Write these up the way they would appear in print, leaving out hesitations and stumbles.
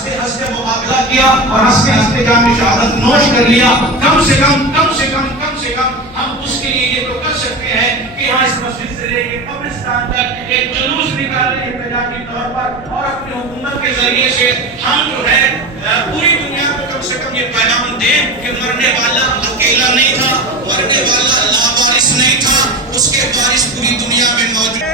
हंसते हंसते मुकाबला किया और हंसते हंसते जाम शहादत नोश कर लिया। कम से कम हम उसके लिए ये तो कर सकते हैं कि यहाँ इस मस्जिद से लेके कब्रिस्तान तक एक जुलूस निकालें इंतजामी तौर पर और अपनी हुकूमत के जरिए से हम जो है पूरी दुनिया में कम से कम ये पैगाम दें कि मरने वाला अकेला नहीं था, मरने वाला लावारिस नहीं था, उसके वारिस पूरी दुनिया में मौजूद।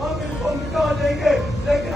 हम इनको मिटा देंगे, लेकिन